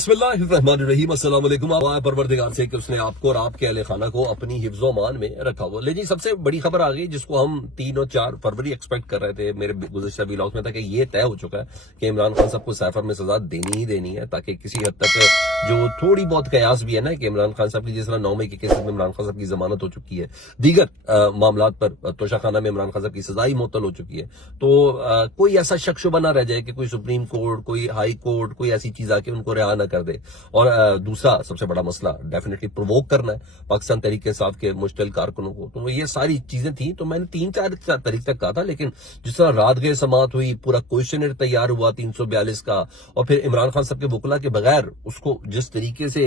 बिस्मिल्लाहिर्रहमानिर्रहीम, अस्सलाम वालेकुम। परवरदिगार से कि उसने आपको और आपके अहले खाना को अपनी हिफ्ज़ व मान में रखा हुआ। लेकिन सबसे बड़ी खबर आ गई जिसको हम 3 और 4 फरवरी एक्सपेक्ट कर रहे थे। मेरे गुज़श्ता व्लॉग्स में था कि ये तय हो चुका है कि इमरान खान साहब को साइफर में सजा देनी ही देनी है, ताकि किसी हद तक जो थोड़ी बहुत कयास भी है ना कि इमरान खान साहब की जिस तरह 9 मई के केस में इमरान खान साहब की जमानत हो चुकी है, दीगर मामलात पर तोशाखाना में इमरान खान साहब की सजा ही मुअत्तल हो चुकी है, तो कोई ऐसा शक शुबा ना रह जाए कि कोई सुप्रीम कोर्ट, कोई हाई कोर्ट, कोई ऐसी चीज आके उनको रिहा ना कर दे। और दूसरा सबसे बड़ा मसला डेफिनेटली प्रोवोक करना है पाकिस्तान तहरीक इंसाफ के मुश्तिल कारकुनों को। तो ये सारी चीजें थी, तो मैंने 3-4 तारीख तक कहा था, लेकिन जिस तरह रात गए समात हुई, पूरा क्वेश्चन तैयार हुआ 342 का, और फिर इमरान खान साहब के वकला के बगैर उसको जिस तरीके से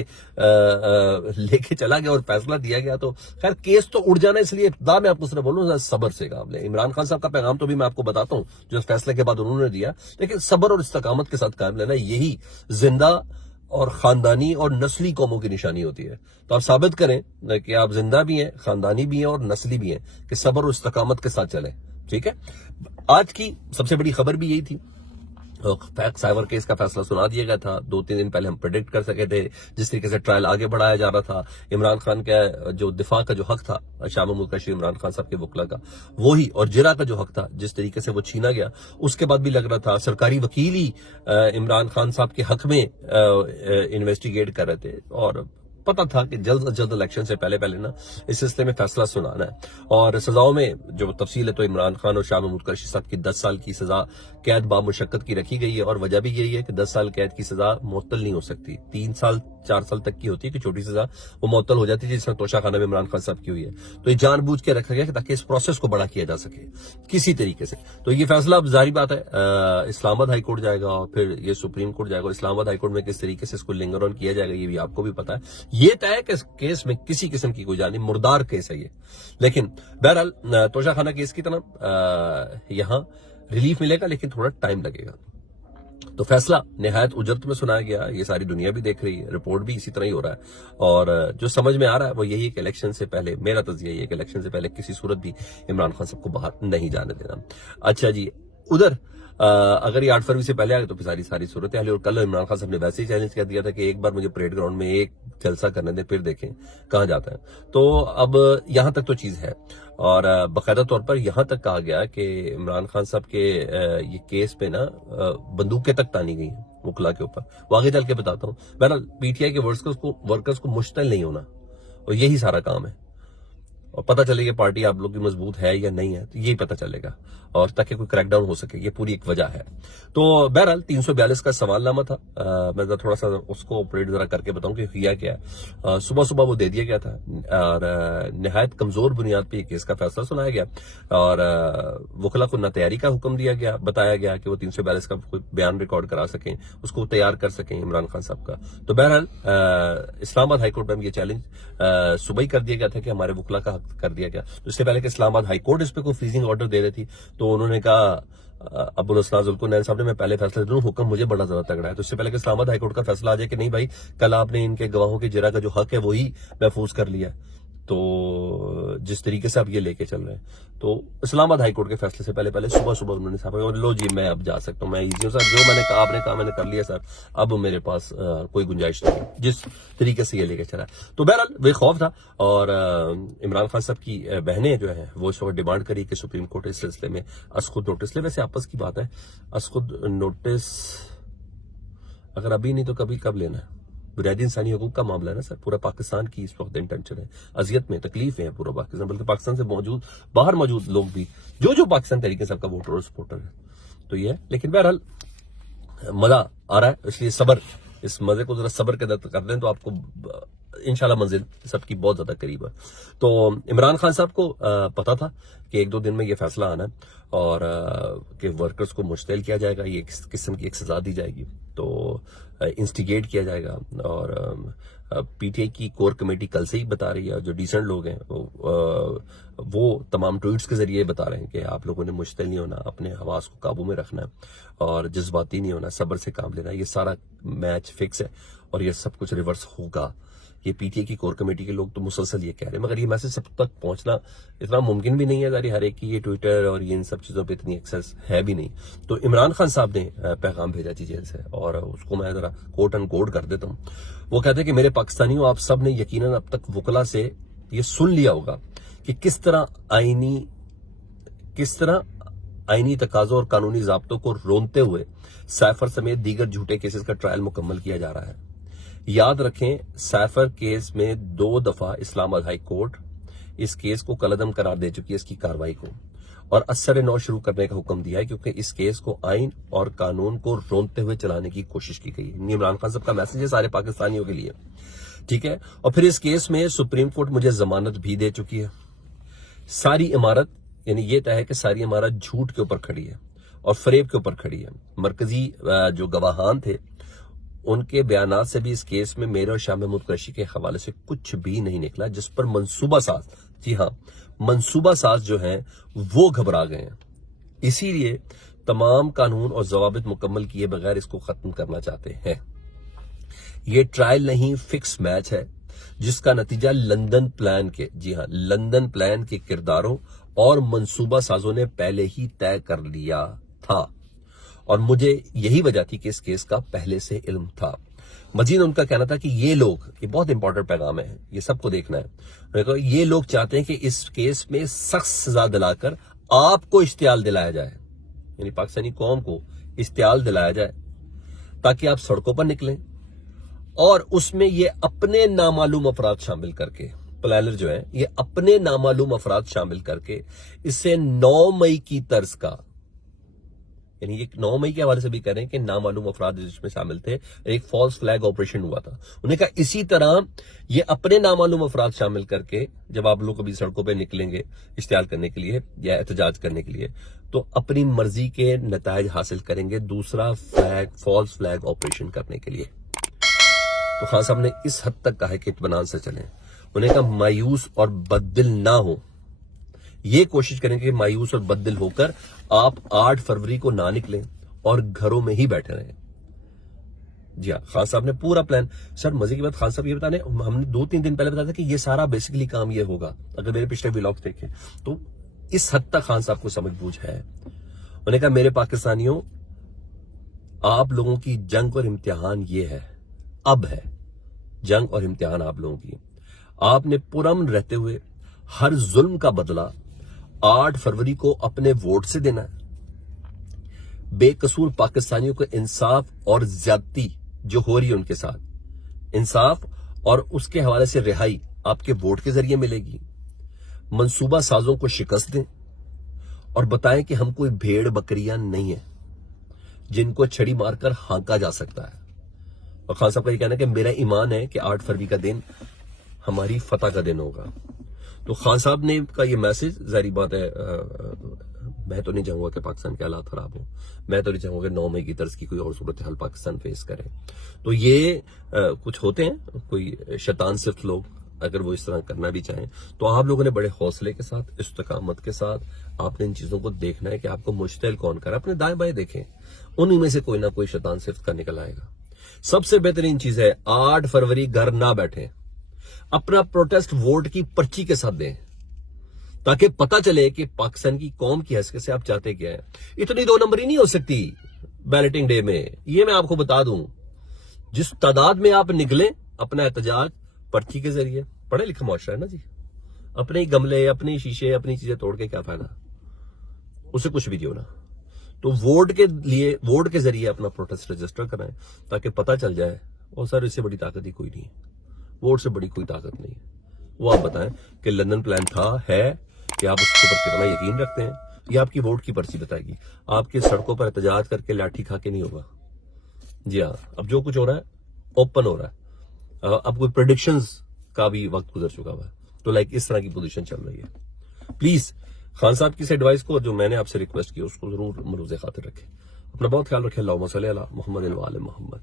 लेके चला गया और फैसला दिया गया, तो खैर केस तो उड़ जाना। इसलिए इब्तिदा में आपको सिर्फ बोलूँ, सब्र से काम लें। इमरान खान साहब का पैगाम तो भी मैं आपको बताता हूँ जो फैसले के बाद उन्होंने दिया, लेकिन सब्र और इस्तकामत के साथ काम लेना, यही जिंदा और खानदानी और नस्ली कौमों की निशानी होती है। तो आप साबित करें कि आप जिंदा भी हैं, खानदानी भी हैं और नस्ली भी हैं, कि सब्र और इस्तकामत के साथ चलें। ठीक है, आज की सबसे बड़ी खबर भी यही थी। साइबर केस का फैसला सुना दिया गया था। 2-3 दिन पहले हम प्रेडिक्ट कर सके थे जिस तरीके से ट्रायल आगे बढ़ाया जा रहा था। इमरान खान का जो दिफा का जो हक था शाह महमूद कशी इमरान खान साहब के वकला का, वही, और जिरा का जो हक था जिस तरीके से वो छीना गया, उसके बाद भी लग रहा था सरकारी वकील ही इमरान खान साहब के हक में इन्वेस्टिगेट कर रहे थे, और पता था कि जल्द से जल्द इलेक्शन से पहले पहले ना इस सिलसिले में फैसला सुनाना है। और सजाओं में जो तफसील है, तो इमरान खान और शाह महमूद कुरैशी साहब की 10 साल की सजा कैद बामुशक्कत की रखी गई है, और वजह भी यही है कि 10 साल कैद की सजा मुअत्तल नहीं हो सकती। 3 साल 4 साल तक की होती है कि छोटी सजा वो मुअत्तल हो जाती है, जिसमें तोशाखाना में इमरान खान साहब की हुई है। तो ये जानबूझ के रखा गया ताकि इस प्रोसेस को बड़ा किया जा सके किसी तरीके से। तो ये फैसला अब जारी बात है इस्लामाबाद हाई कोर्ट जाएगा और फिर ये सुप्रीम कोर्ट जाएगा। इस्लामाबाद हाई कोर्ट में किस तरीके से इसको लिंगर ऑन किया जाएगा ये भी आपको भी पता है। ये तय है कि इस केस में किसी किस्म की कोई जानी मुर्दार केस है ये। लेकिन बहरहाल तोशाखाना केस की तरह यहां रिलीफ मिलेगा, लेकिन थोड़ा टाइम लगेगा। तो फैसला निहायत उजरत में सुनाया गया, ये सारी दुनिया भी देख रही है, रिपोर्ट भी इसी तरह ही हो रहा है, और जो समझ में आ रहा है वो यही है कि इलेक्शन से पहले, मेरा तज़किया ये है कि इलेक्शन से पहले किसी सूरत भी इमरान खान साहब को बाहर नहीं जाने देना। अच्छा जी, उधर अगर ये 8 फरवरी से पहले आ गए तो फिर सारी सूरत है। और कल इमरान खान साहब ने वैसे ही चैलेंज कर दिया था कि एक बार मुझे परेड ग्राउंड में एक जलसा करने दे, फिर देखें कहां जाता है। तो अब यहां तक तो चीज है, और बाकायदा तौर पर यहां तक कहा गया कि इमरान खान साहब के ये केस पे ना बंदूकें तक तानी गई हैं वकला के ऊपर। वो आगे चल के बताता हूँ। बहरहाल पीटीआई के वर्कर्स को मुश्तिल नहीं होना, और यही सारा काम है, और पता चले कि पार्टी आप लोग की मजबूत है या नहीं है, तो यही पता चलेगा, और ताकि कोई क्रैकडाउन हो सके, ये पूरी एक वजह है। तो बहरहाल 342 का सवालनामा था। मैं थोड़ा सा उसको ऑपरेट जरा करके बताऊं कि किया क्या। सुबह सुबह वो दे दिया गया था, और निहायत कमजोर बुनियाद पे केस का फैसला सुनाया गया, और वकला को न तैयारी का हुक्म दिया गया, बताया गया कि वो 342 का कोई बयान रिकॉर्ड करा सकें, उसको तैयार कर सकें इमरान खान साहब का। तो बहरहाल इस्लामाबाद हाईकोर्ट में ये चैलेंज सुबह ही कर दिया गया था कि हमारे वकला का हक कर दिया गया। तो इससे पहले कि इस्लामाबाद हाईकोर्ट इस पे कोई फ्रीजिंग ऑर्डर दे रही थी, तो उन्होंने कहा अब्दुल असलाम जुल्कुरनैन साहब ने, मैं पहले फैसला दूं, हुक्म मुझे बड़ा ज्यादा तगड़ा है। तो इससे पहले कि इस्लामाबाद हाईकोर्ट का फैसला आ जाए कि नहीं भाई, कल आपने इनके गवाहों के जिरा का जो हक है वही महफूज कर लिया, तो जिस तरीके से आप ये लेके चल रहे हैं, तो इस्लामाबाद हाईकोर्ट के फैसले से पहले सुबह सुबह उन्होंने साहब लो जी मैं अब जा सकता हूं, मैं इजी हूं सर, जो मैंने कहा आपने कहा मैंने कर लिया सर, अब मेरे पास कोई गुंजाइश नहीं है, जिस तरीके से ये लेके चला। तो बहरहाल बेखौफ था, और इमरान खान साहब की बहनें जो है वो इस वक्त डिमांड करी कि सुप्रीम कोर्ट इस सिलसिले में असखुद नोटिस ले। वैसे आपस की बात है, असखुद नोटिस अगर अभी नहीं तो कभी कब लेना है? बुनियादी इंसानी हकूक का मामला है ना सर, पूरा पाकिस्तान की इस वक्त इंटेंशन है, अजियत में तकलीफ है पूरा पाकिस्तान, बल्कि पाकिस्तान से बाहर मौजूद लोग भी जो पाकिस्तान तरीके से आपका वोटर और सपोर्टर है, तो ये है। लेकिन बहरहाल मजा आ रहा है, इसलिए सब्र, इस मजे को जरा सब्र के अंदर कर दें तो आपको इंशाल्लाह मंजिल सबकी बहुत ज्यादा करीब है। तो इमरान खान साहब को पता था कि 1-2 दिन में ये फैसला आना है, और कि वर्कर्स को मुश्तिल किया जाएगा, ये किस किस्म की एक सजा दी जाएगी, तो इंस्टिगेट किया जाएगा। और पीटीआई की कोर कमेटी कल से ही बता रही है, जो डिसेंट लोग हैं वो तमाम ट्वीट्स के जरिए बता रहे हैं कि आप लोगों ने मुश्तिल नहीं होना, अपने हवास को काबू में रखना है, और जज्बाती नहीं होना, सब्र से काम लेना है। ये सारा मैच फिक्स है, और ये सब कुछ रिवर्स होगा। ये पीटीआई की कोर कमेटी के लोग तो मुसलसल ये कह रहे हैं, मगर ये मैसेज सब तक पहुंचना इतना मुमकिन भी नहीं है, जारी हर एक की ये ट्विटर और ये इन सब चीजों पे इतनी एक्सेस है भी नहीं। तो इमरान खान साहब ने पैगाम भेजा थी जेल से, اور اس کو میں ذرا کوٹ اینڈ کوٹ کر دیتا ہوں. وہ کہتے ہیں کہ میرے پاکستانیوں، آپ سب نے یقیناً اب تک وکلا سے یہ سن لیا ہوگا کہ کس طرح آئینی تقاضوں اور قانونی ضابطوں کو رونتے ہوئے سیفر سمیت دیگر جھوٹے کیسز کا ٹرائل مکمل کیا جا رہا ہے. یاد رکھیں، سیفر کیس میں 2 دفعہ اسلام آباد ہائی کورٹ اس کیس کو کالعدم قرار دے چکی ہے، اس کی کاروائی کو، اور اثر نو شروع کرنے کا حکم دیا ہے، کیونکہ اس کیس کو آئین اور قانون کو رونتے ہوئے چلانے کی کوشش کی گئی. عمران خان صاحب کا میسج ہے سارے پاکستانیوں کے لیے، ٹھیک ہے. اور پھر اس کیس میں سپریم کورٹ مجھے ضمانت بھی دے چکی ہے. ساری عمارت، یعنی یہ طے ہے کہ ساری عمارت جھوٹ کے اوپر کھڑی ہے اور فریب کے اوپر کھڑی ہے. مرکزی جو گواہان تھے ان کے بیانات سے بھی اس کیس میں میرے اور شاہ محمود قریشی کے حوالے سے کچھ بھی نہیں نکلا، جس پر منصوبہ ساز، جی ہاں منصوبہ ساز جو ہیں وہ گھبرا گئے ہیں. اسی لیے تمام قانون اور ضوابط مکمل کیے بغیر اس کو ختم کرنا چاہتے ہیں. یہ ٹرائل نہیں، فکس میچ ہے جس کا نتیجہ لندن پلان کے، جی ہاں لندن پلان کے کرداروں اور منصوبہ سازوں نے پہلے ہی طے کر لیا تھا، اور مجھے یہی وجہ تھی کہ اس کیس کا پہلے سے علم تھا. مزید ان کا کہنا تھا کہ یہ لوگ، یہ بہت امپورٹنٹ پیغام ہے، یہ سب کو دیکھنا ہے، یہ لوگ چاہتے ہیں کہ اس کیس میں سخت سزا دلا کر آپ کو اشتعال دلایا جائے، یعنی پاکستانی قوم کو اشتعال دلایا جائے تاکہ آپ سڑکوں پر نکلیں، اور اس میں یہ اپنے نامعلوم افراد شامل کر کے، پلانر جو ہیں یہ اپنے نامعلوم افراد شامل کر کے اسے 9 مئی کی طرز کا، یعنی یہ 9 مئی کے حوالے سے بھی کہہ رہے ہیں کہ نامعلوم افراد جس میں شامل تھے، ایک فالس فلیگ آپریشن ہوا تھا. انہوں نے کہا اسی طرح یہ اپنے نامعلوم افراد شامل کر کے جب آپ لوگ کبھی سڑکوں پہ نکلیں گے اشتعال کرنے کے لیے یا احتجاج کرنے کے لیے، تو اپنی مرضی کے نتائج حاصل کریں گے دوسرا فالس فلیگ آپریشن کرنے کے لیے. تو خان صاحب نے اس حد تک کہا کہ اطمینان سے چلیں. انہوں نے کہا مایوس اور بددل نہ ہو، یہ کوشش کریں کہ مایوس اور بددل ہو کر آپ 8 فروری کو نہ نکلیں اور گھروں میں ہی بیٹھے رہیں. جی ہاں، خان صاحب نے پورا پلان. سر مزے کی بات خان صاحب یہ بتانے، ہم نے 2-3 دن پہلے بتایا تھا کہ یہ سارا بیسیکلی کام یہ ہوگا. اگر میرے پچھلے ولاگز دیکھیں تو اس حد تک خان صاحب کو سمجھ بوجھ ہے. انہوں نے کہا میرے پاکستانیوں، آپ لوگوں کی جنگ اور امتحان یہ ہے، اب ہے جنگ اور امتحان آپ لوگوں کی. آپ نے پرامن رہتے ہوئے ہر ظلم کا بدلہ 8 فروری کو اپنے ووٹ سے دینا ہے. بے قصور پاکستانیوں کو انصاف اور زیادتی جو ہو رہی ہے ان کے ساتھ، انصاف اور اس کے حوالے سے رہائی آپ کے ووٹ کے ذریعے ملے گی. منصوبہ سازوں کو شکست دیں اور بتائیں کہ ہم کوئی بھیڑ بکریاں نہیں ہیں جن کو چھڑی مار کر ہانکا جا سکتا ہے. اور خان صاحب کا یہ کہنا ہے کہ میرا ایمان ہے کہ 8 فروری کا دن ہماری فتح کا دن ہوگا. تو خان صاحب نے کا یہ میسج، ظاہری بات ہے، میں تو نہیں چاہوں گا کہ پاکستان کے حالات خراب ہوں، میں تو نہیں چاہوں گا کہ 9 مئی کی طرز کی کوئی اور صورتحال پاکستان فیس کرے. تو یہ کچھ ہوتے ہیں کوئی شیطان صرف لوگ، اگر وہ اس طرح کرنا بھی چاہیں تو آپ لوگوں نے بڑے حوصلے کے ساتھ، استقامت کے ساتھ آپ نے ان چیزوں کو دیکھنا ہے کہ آپ کو مشتعل کون کرے. اپنے دائیں بائیں دیکھیں، ان میں سے کوئی نہ کوئی شیطان صرف کا نکل آئے گا. سب سے بہترین چیز ہے 8 فروری گھر نہ بیٹھیں، اپنا پروٹیسٹ ووٹ کی پرچی کے ساتھ دیں تاکہ پتہ چلے کہ پاکستان کی قوم کی حیثیت سے آپ چاہتے کیا ہے. اتنی 2 نمبری نہیں ہو سکتی بیلٹنگ ڈے میں، یہ میں آپ کو بتا دوں. جس تعداد میں آپ نکلیں اپنا احتجاج پرچی کے ذریعے، پڑھے لکھے معاشرہ ہے نا جی، اپنے گملے، اپنی شیشے، اپنی چیزیں توڑ کے کیا فائدہ، اسے کچھ بھی نہیں ہونا. تو ووٹ کے ذریعے اپنا پروٹیسٹ رجسٹر کرائیں تاکہ پتہ چل جائے. اور سر اس سے بڑی طاقت ہی کوئی نہیں ہے، ووٹ سے بڑی کوئی طاقت نہیں ہے. وہ آپ بتائیں کہ لندن پلان تھا، ہے، کہ آپ اس کے اوپر کتنا یقین رکھتے ہیں. یہ آپ کی ووٹ کی پرچی بتائے گی. آپ کے سڑکوں پر احتجاج کر کے لاٹھی کھا کے نہیں ہوگا. جی ہاں، اب جو کچھ ہو رہا ہے اوپن ہو رہا ہے. اب کوئی پریڈکشنز کا بھی وقت گزر چکا ہوا ہے. تو اس طرح کی پوزیشن چل رہی ہے. پلیز خان صاحب کی اس ایڈوائس کو جو میں نے آپ سے ریکویسٹ کی اس کو ضرور ملحوظ خاطر رکھیں. اپنا بہت خیال رکھیں. اللہم صلی علی محمد و آل محمد.